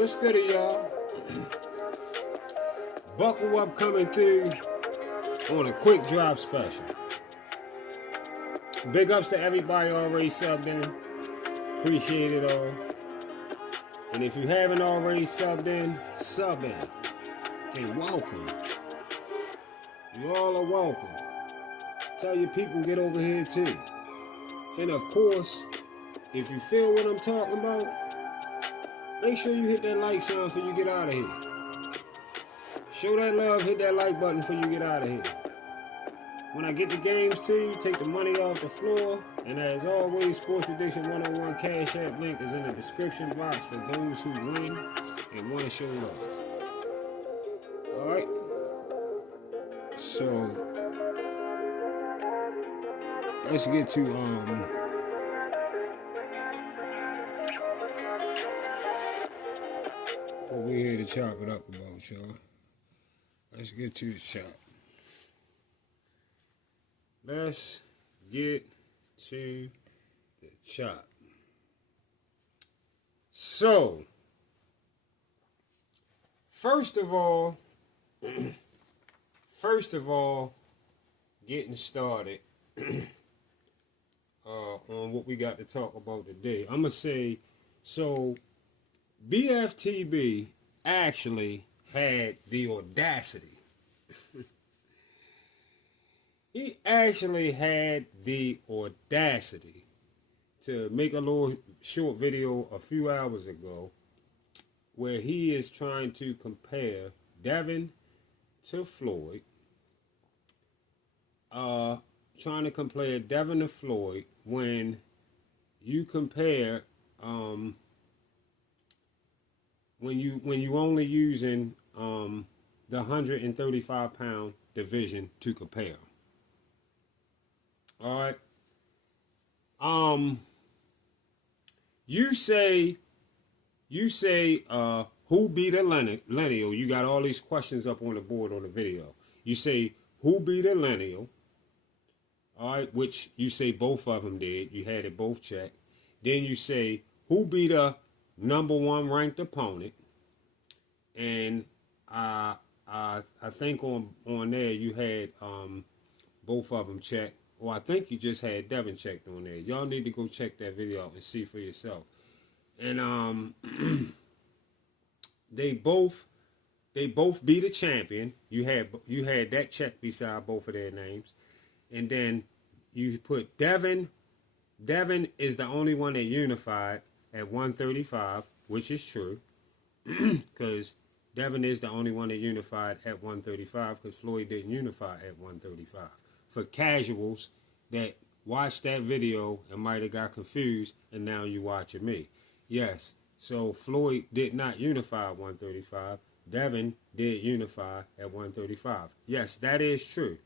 What's good, y'all? Buckle up, coming through on a quick drop special. Big ups to everybody already subbed in. Appreciate it all. And if you haven't already subbed in, sub in. And welcome. You all are welcome. Tell your people get over here too. And of course, if you feel what I'm talking about, make sure you hit that like sign before you get out of here. Show that love, hit that like button before you get out of here. When I get the games to you, take the money off the floor. And as always, Sports Prediction 101 Cash App link is in the description box for those who win and want to show love. Alright? So, let's get to, what we're here to chop it up about, y'all. Let's get to the chop. Let's get to the chop. So, first of all, getting started on what we got to talk about today. I'm going to say, so BFTB actually had the audacity. He actually had the audacity to make a little short video a few hours ago where he is trying to compare Devin to Floyd. Trying to compare Devin to Floyd when you compare when you only using the 135-pound division to compare. All right. You say who beat a lineal? You got all these questions up on the board on the video. You say who beat a lineal? All right, which you say both of them did. You had it both checked. Then you say who beat a number one ranked opponent, and I think on there you had both of them checked. Or I think you just had Devin checked on there. Y'all need to go check that video out and see for yourself. And they both beat a champion. You had that check beside both of their names. And then you put Devin. Devin is the only one that unified at 135, which is true. Because Devin is the only one that unified at 135 because Floyd didn't unify at 135. For casuals that watched that video and might have got confused and now you watching me. Yes, so Floyd did not unify at 135. Devin did unify at 135. Yes, that is true.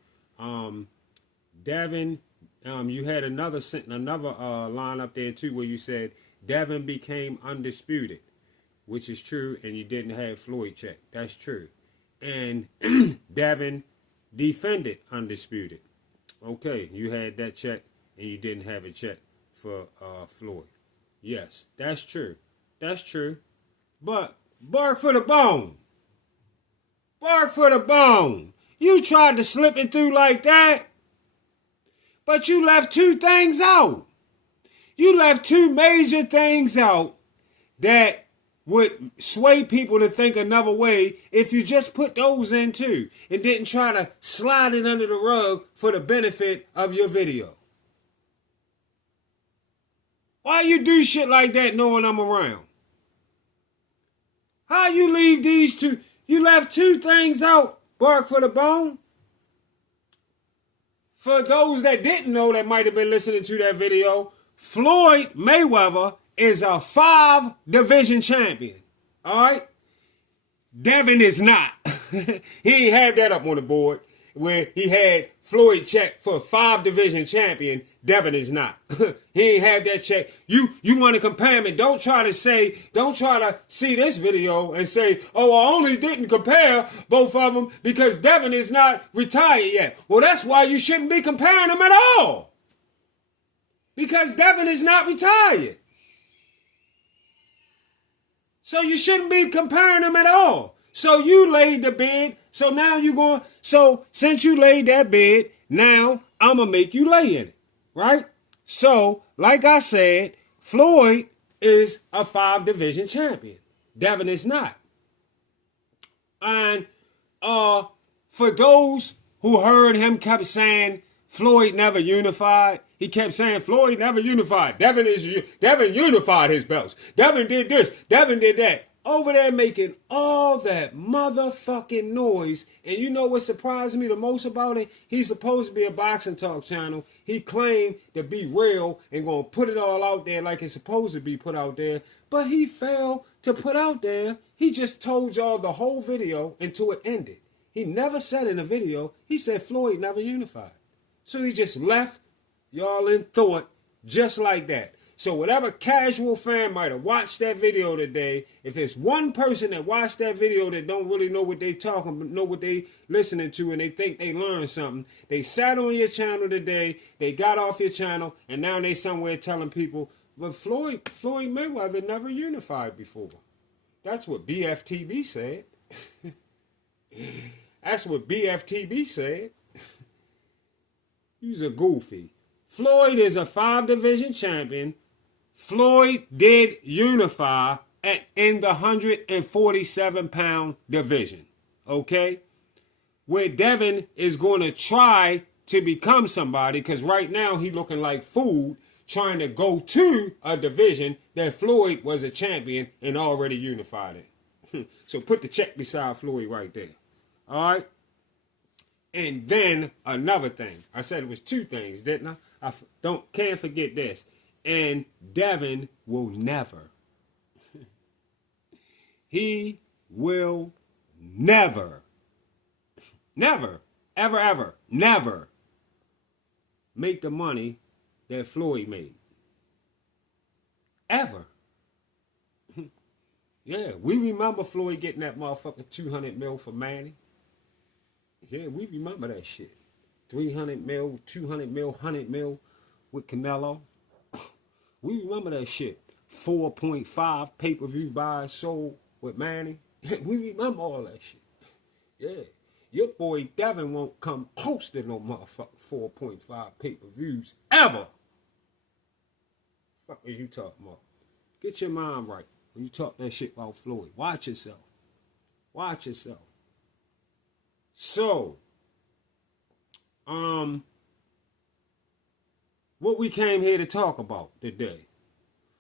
Devin, you had another line up there too where you said Devin became undisputed, which is true, and you didn't have Floyd check. That's true. And Devin defended undisputed. Okay, you had that check, and you didn't have it checked for Floyd. Yes, that's true. That's true. But bark for the bone. Bark for the bone. You tried to slip it through like that, but you left two things out. You left two major things out that would sway people to think another way if you just put those in too and didn't try to slide it under the rug for the benefit of your video. Why you do shit like that knowing I'm around? How you leave these two? You left two things out, bark for the bone. For those that didn't know that might have been listening to that video, Floyd Mayweather is a 5-division champion. All right? Devin is not. He ain't have that up on the board where he had Floyd check for a 5-division champion. Devin is not. He ain't have that check. You want to compare me. Don't try to see this video and say, oh, I only didn't compare both of them because Devin is not retired yet. Well, that's why you shouldn't be comparing them at all. Because Devin is not retired. So you shouldn't be comparing them at all. So you laid the bid. So now you're going. So since you laid that bid, now I'm going to make you lay in it. Right? So, like I said, Floyd is a 5-division champion. Devin is not. And for those who heard him kept saying Floyd never unified, he kept saying Floyd never unified. Devin unified his belts. Devin did this. Devin did that. Over there making all that motherfucking noise. And you know what surprised me the most about it? He's supposed to be a boxing talk channel. He claimed to be real and gonna put it all out there like it's supposed to be put out there. But he failed to put out there. He just told y'all the whole video until it ended. He never said in the video, he said Floyd never unified. So he just left y'all in thought just like that. So whatever casual fan might have watched that video today, if it's one person that watched that video that don't really know what they talking, but know what they listening to, and they think they learned something, they sat on your channel today, they got off your channel, and now they somewhere telling people, but Floyd Mayweather never unified before. That's what BFTB said. That's what BFTB said. He's a goofy. Floyd is a 5-division champion. Floyd did unify in the 147-pound division. Okay? Where Devin is going to try to become somebody, because right now he looking like food trying to go to a division that Floyd was a champion and already unified in. So put the check beside Floyd right there. All right? And then another thing. I said it was 2 things, didn't I? Can't forget this. And Devin will never. He will never, ever make the money that Floyd made. Ever. Yeah, we remember Floyd getting that motherfucking $200 million for Manny. Yeah, we remember that shit. 300 mil, 200 mil, 100 mil with Canelo. We remember that shit. 4.5 pay-per-view buys sold with Manny. We remember all that shit. Yeah. Your boy Devin won't come close to no motherfucking 4.5 pay-per-views ever. Fuck is you talking about? Get your mind right when you talk that shit about Floyd. Watch yourself. Watch yourself. So, what we came here to talk about today.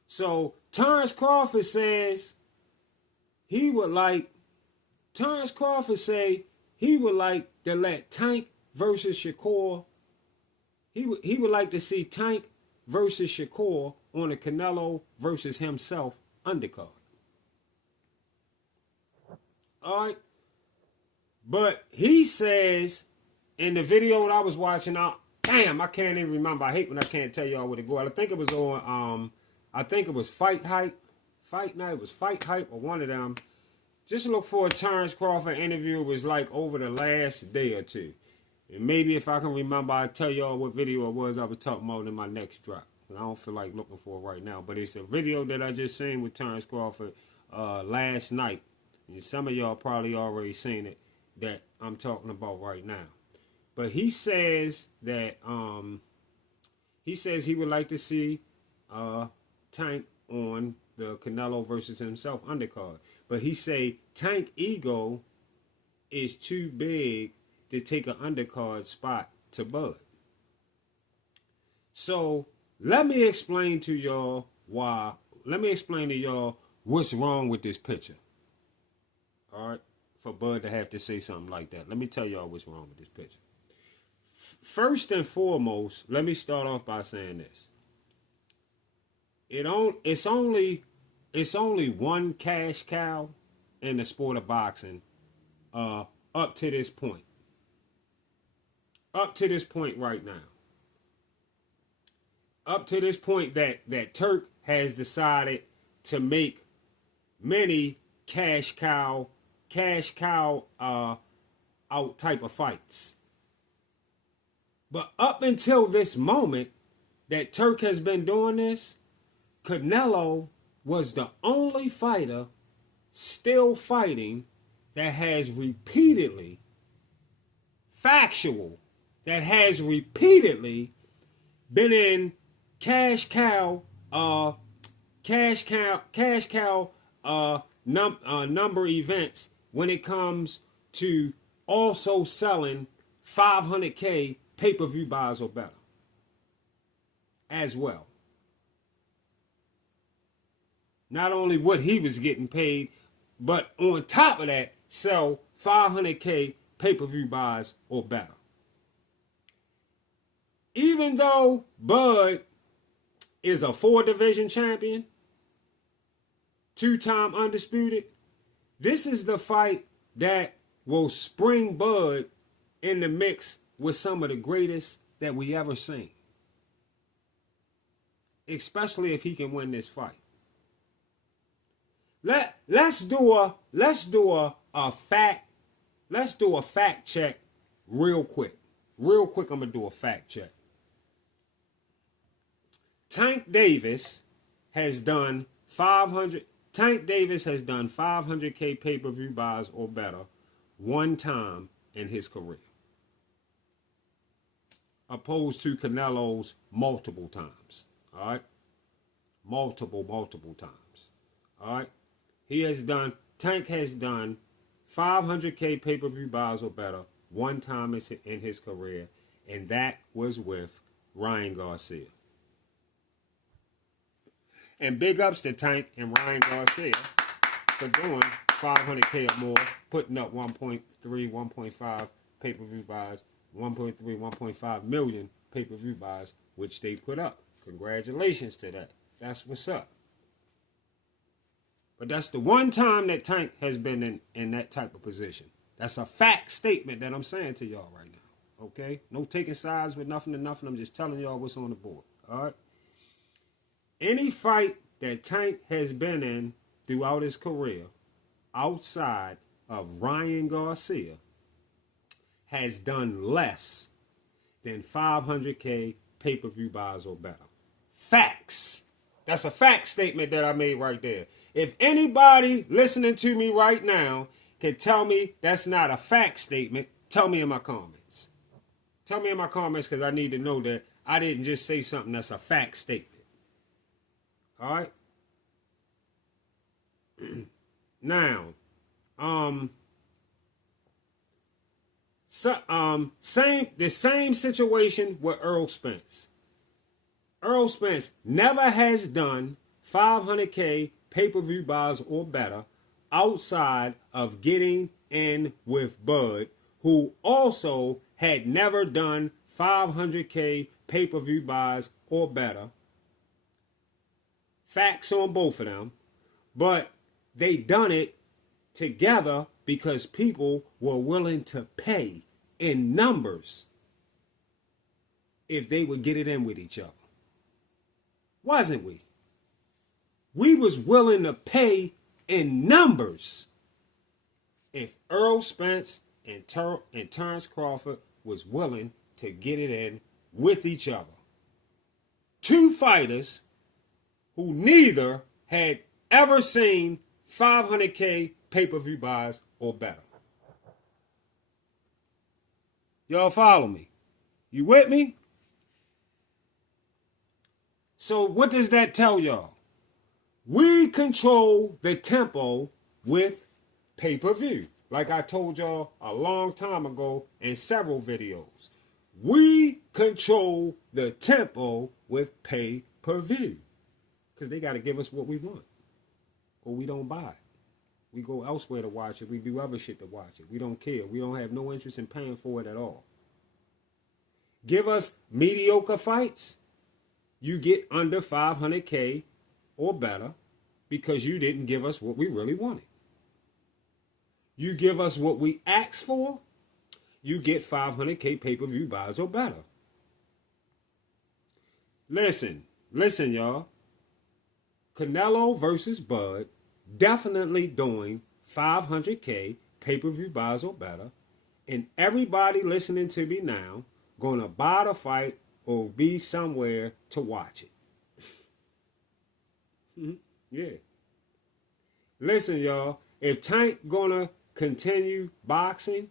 So, Terrence Crawford says he would like to let Tank versus Shakur. He would like to see Tank versus Shakur on a Canelo versus himself undercard. All right. But he says in the video that I was watching, I can't even remember. I hate when I can't tell y'all what it was. I think it was on, Fight Hype. Fight Night, it was Fight Hype or one of them. Just look for a Terrence Crawford interview. It was like over the last day or two. And maybe if I can remember, I'll tell y'all what video it was I was talking about in my next drop. I don't feel like looking for it right now. But it's a video that I just seen with Terrence Crawford last night. And some of y'all probably already seen it that I'm talking about right now. But he says that he would like to see Tank on the Canelo versus himself undercard. But he say Tank ego is too big to take an undercard spot to Bud. So let me explain to y'all what's wrong with this picture. All right? For Bud to have to say something like that. Let me tell y'all what's wrong with this picture. First and foremost, let me start off by saying this. It's only one cash cow in the sport of boxing up to this point. Up to this point right now. Up to this point that Turk has decided to make many cash cow out type of fights. But up until this moment that Turk has been doing this, Canelo was the only fighter still fighting that has repeatedly, factual, that has repeatedly been in cash cow number events when it comes to also selling 500K pay-per-view buys or better as well. Not only what he was getting paid, but on top of that, sell 500K pay-per-view buys or better. Even though Bud is a 4-division champion, 2-time undisputed, this is the fight that will spring Bud in the mix with some of the greatest that we ever seen. Especially if he can win this fight. Let's do a fact check real quick. Real quick, I'm gonna do a fact check. Tank Davis has done 500K pay-per-view buys or better one time in his career, opposed to Canelo's multiple times. All right, multiple times. All right, Tank has done 500K pay-per-view buys or better one time in his career, and that was with Ryan Garcia. And big ups to Tank and Ryan Garcia for doing 500K or more, putting up 1.3, 1.5 pay-per-view buys, 1.3, 1.5 million pay-per-view buys, which they put up. Congratulations to that. That's what's up. But that's the one time that Tank has been in that type of position. That's a fact statement that I'm saying to y'all right now. Okay? No taking sides with nothing to nothing. I'm just telling y'all what's on the board. All right? Any fight that Tank has been in throughout his career outside of Ryan Garcia has done less than 500K pay-per-view buys or better. Facts. That's a fact statement that I made right there. If anybody listening to me right now can tell me that's not a fact statement, tell me in my comments. Tell me in my comments, because I need to know that I didn't just say something that's a fact statement. All right? Now, the same situation with Earl Spence. Earl Spence never has done 500K pay-per-view buys or better outside of getting in with Bud, who also had never done 500K pay-per-view buys or better. Facts on both of them, but they done it together because people were willing to pay in numbers if they would get it in with each other. Wasn't we? We was willing to pay in numbers if Earl Spence and Terrence Crawford was willing to get it in with each other. Two fighters who neither had ever seen 500K pay-per-view buys or better. Y'all follow me? You with me? So what does that tell y'all? We control the tempo with pay-per-view. Like I told y'all a long time ago in several videos. We control the tempo with pay-per-view. Because they got to give us what we want. Or we don't buy it. We go elsewhere to watch it. We do other shit to watch it. We don't care. We don't have no interest in paying for it at all. Give us mediocre fights. You get under 500K or better because you didn't give us what we really wanted. You give us what we asked for, you get 500K pay-per-view buys or better. Listen, y'all. Canelo versus Bud, definitely doing 500K pay-per-view buys or better. And everybody listening to me now gonna buy the fight or be somewhere to watch it. Yeah. Listen, y'all. if Tank gonna continue boxing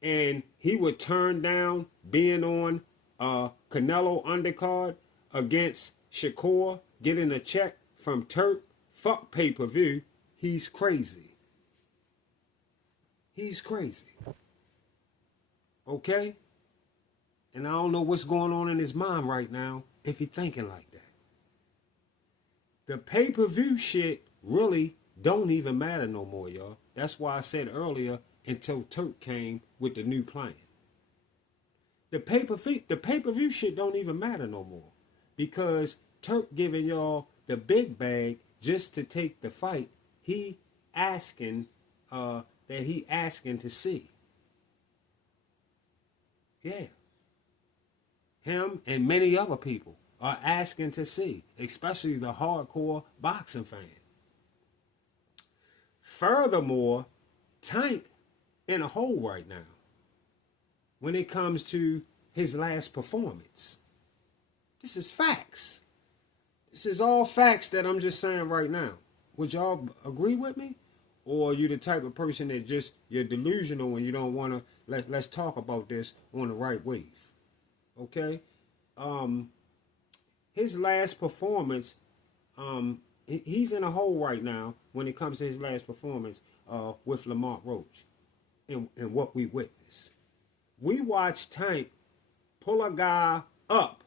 and he would turn down being on Canelo undercard against Shakur, getting a check from Turk, fuck pay-per-view, he's crazy. He's crazy. Okay? And I don't know what's going on in his mind right now if he's thinking like that. The pay-per-view shit really don't even matter no more, y'all. That's why I said earlier, until Turk came with the new plan. The pay-per-view shit don't even matter no more. Because Turk giving y'all the big bag just to take the fight he asking to see. Yeah. Him and many other people are asking to see, especially the hardcore boxing fan. Furthermore, Tank in a hole right now when it comes to his last performance. This is facts. This is all facts that I'm just saying right now. Would y'all agree with me? Or are you the type of person that just, you're delusional and you don't want to, let's talk about this on the right wave. Okay? His last performance, he's in a hole right now when it comes to his last performance with Lamont Roach and what we witnessed. We watched Tank pull a guy up.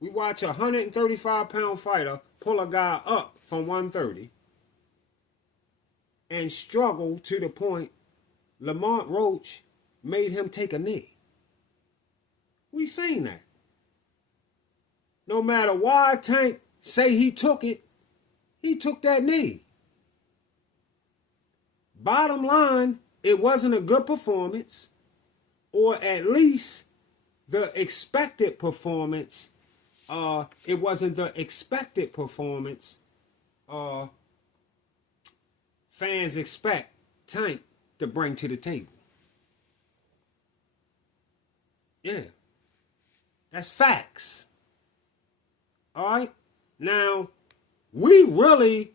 We watch a 135-pound fighter pull a guy up from 130 and struggle to the point Lamont Roach made him take a knee. We seen that. No matter why Tank say he took it, he took that knee. Bottom line, it wasn't a good performance, or at least the expected performance. It wasn't the expected performance fans expect Tank to bring to the table. Yeah. That's facts. All right? Now, we really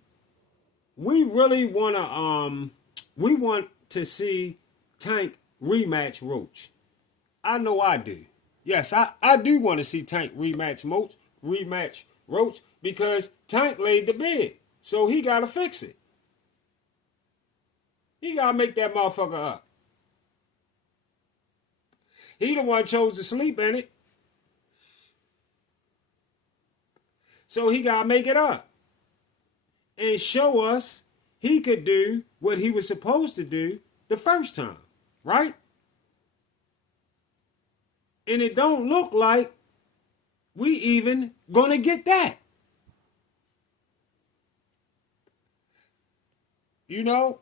want to see Tank rematch Roach. I know I do. Yes, I do want to see Tank rematch Roach because Tank laid the bed. So he got to fix it. He got to make that motherfucker up. He the one chose to sleep in it. So he got to make it up. And show us he could do what he was supposed to do the first time. Right? And it don't look like we even gonna get that. You know,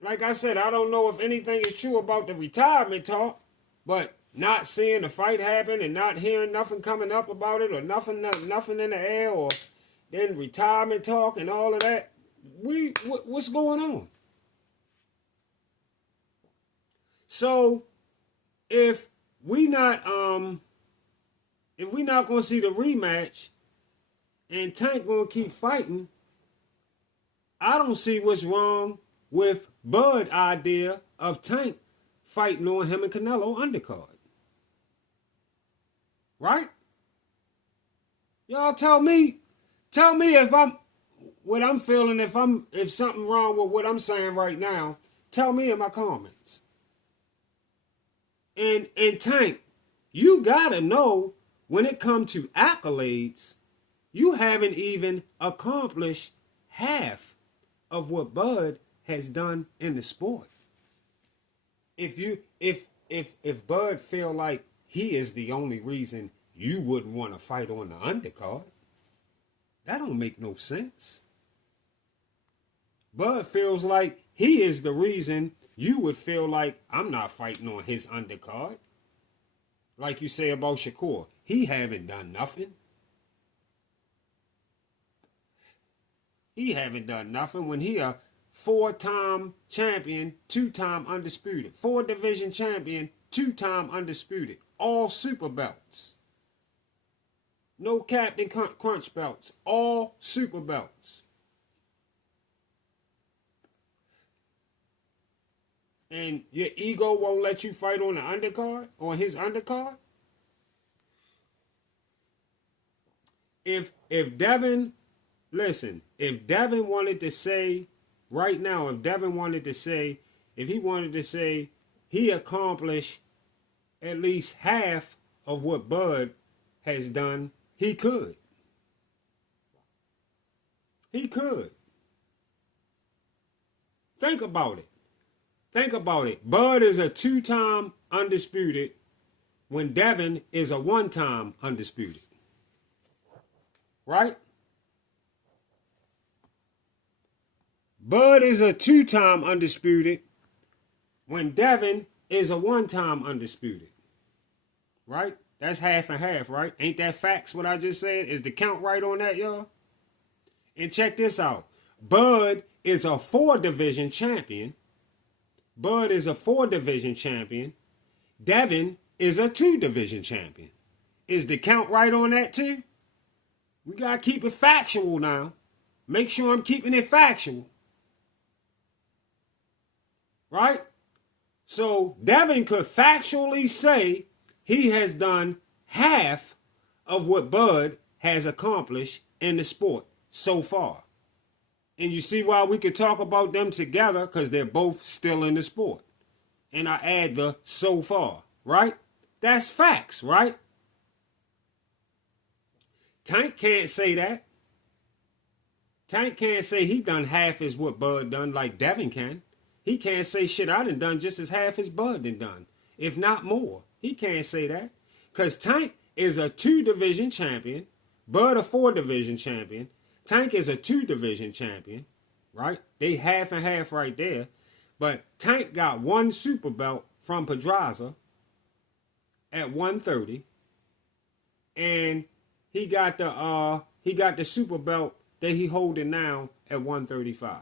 like I said, I don't know if anything is true about the retirement talk, but not seeing the fight happen and not hearing nothing coming up about it or nothing in the air or then retirement talk and all of that. What's going on? So if we not gonna see the rematch and Tank gonna keep fighting, I don't see what's wrong with Bud's idea of Tank fighting on him and Canelo undercard. Right? Y'all tell me if I'm what I'm feeling, if something wrong with what I'm saying right now, tell me in my comments. And Tank, you gotta know when it comes to accolades, you haven't even accomplished half of what Bud has done in the sport. If Bud feel like he is the only reason you wouldn't want to fight on the undercard, that don't make no sense. Bud feels like he is the reason you would feel like I'm not fighting on his undercard. Like you say about Shakur, he haven't done nothing. He haven't done nothing when he a 4-time champion, 2-time undisputed. 4-division champion, 2-time undisputed. All super belts. No Captain Crunch belts. All super belts. and your ego won't let you fight on the undercard, on his undercard? If Devin, listen, if Devin wanted to say right now, if Devin wanted to say, if he wanted to say he accomplished at least half of what Bud has done, he could. He could. Think about it. Think about it. Bud is a 2-time undisputed when Devin is a 1-time undisputed. Right? Bud is a 2-time undisputed when Devin is a 1-time undisputed. Right? That's half and half, right? Ain't that facts what I just said? Is the count right on that, y'all? And check this out. Bud is a 4-division champion. Bud is a 4-division champion. Devin is a 2-division champion. Is the count right on that too? We got to keep it factual now. Make sure I'm keeping it factual. Right? So Devin could factually say he has done half of what Bud has accomplished in the sport so far. And you see why we could talk about them together, because they're both still in the sport. And I add the so far, right? That's facts, right? Tank can't say that. Tank can't say he done half as what Bud done like Devin can. He can't say shit I done just as half as Bud done, if not more. He can't say that. Because Tank is a 2-division champion. Bud a 4-division champion. Tank is a 2-division champion, right? They half and half right there. But Tank got 1 super belt from Pedraza at 130. And he got the super belt that he holding now at 135.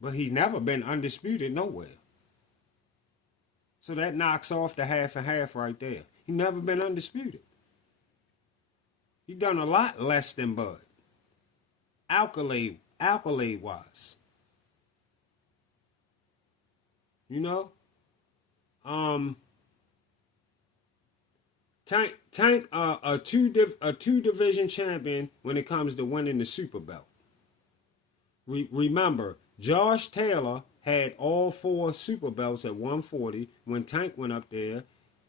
But he's never been undisputed nowhere. So that knocks off the half and half right there. He never been undisputed. He done a lot less than Bud. Accolade wise. You know? Tank a two division champion when it comes to winning the super belt. Remember, Josh Taylor had all 4 super belts at 140 when Tank went up there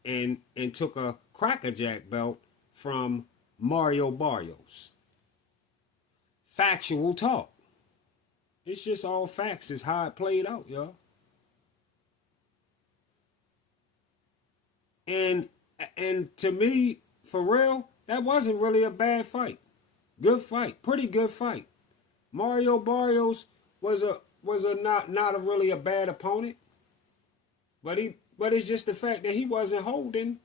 and took a crackerjack belt from Mario Barrios. Factual talk. It's just all facts. It's how it played out, y'all. And to me, for real, that wasn't really a bad fight. Good fight. Pretty good fight. Mario Barrios was not a really a bad opponent. But it's just the fact that he wasn't holding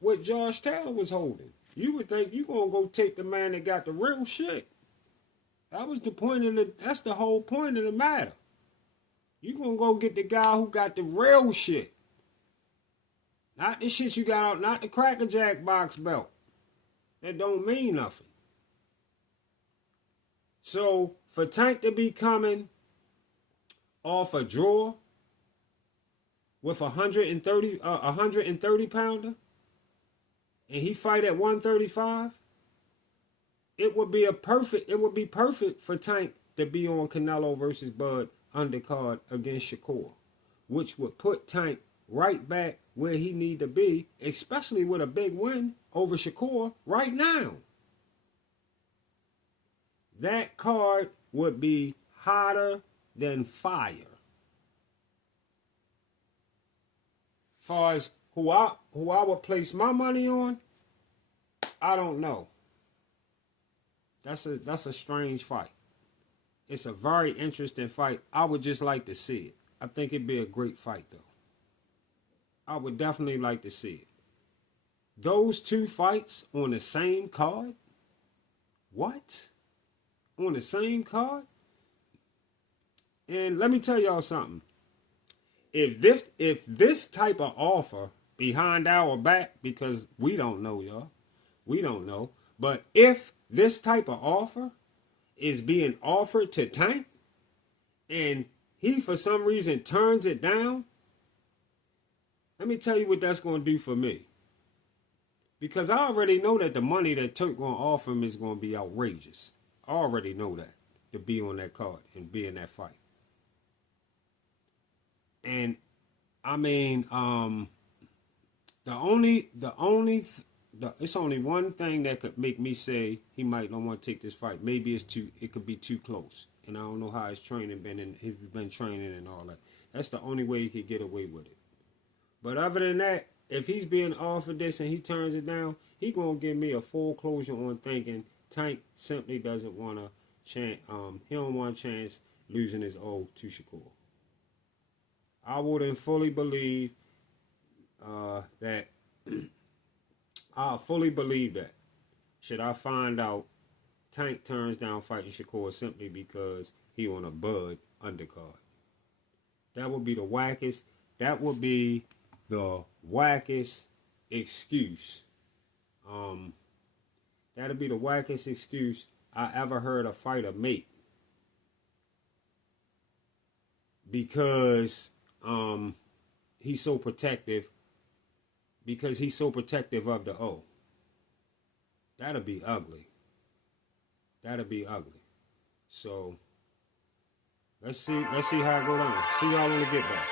what Josh Taylor was holding. You would think you gonna go take the man that got the real shit. That's the whole point of the matter. You gonna go get the guy who got the real shit. Not the shit you got out, not the crackerjack box belt. That don't mean nothing. So for Tank to be coming off a draw with a 130 pounder, and he fight at 135, it would be perfect for Tank to be on Canelo versus Bud undercard against Shakur, which would put Tank right back where he need to be, especially with a big win over Shakur right now. That card would be hotter than fire. Far as who I would place my money on, I don't know. That's a strange fight. It's a very interesting fight. I would just like to see it. I think it'd be a great fight, though. I would definitely like to see it. Those 2 fights on the same card? What? On the same card? And let me tell y'all something. If this type of offer behind our back, because we don't know, y'all. We don't know. But if this type of offer is being offered to Tank, and he for some reason turns it down, let me tell you what that's going to do for me. Because I already know that the money that Turk going to offer him is going to be outrageous. I already know that, to be on that card and be in that fight. And I mean, it's only one thing that could make me say he might not want to take this fight. Maybe it could be too close. And I don't know how his training been, and he's been training and all that. That's the only way he could get away with it. But other than that, if he's being offered this and he turns it down, he gonna give me a full closure on thinking Tank simply doesn't want a chance. He don't want a chance losing his O to Shakur. I wouldn't fully believe that. I fully believe that. Should I find out Tank turns down fighting Shakur simply because he on a Bud undercard? That would be the wackest. That would be the wackest excuse. That'd be the wackest excuse I ever heard a fighter make. Because he's so protective. Because he's so protective of the O. That'll be ugly. That'll be ugly. So let's see how it go down. See y'all when we get back.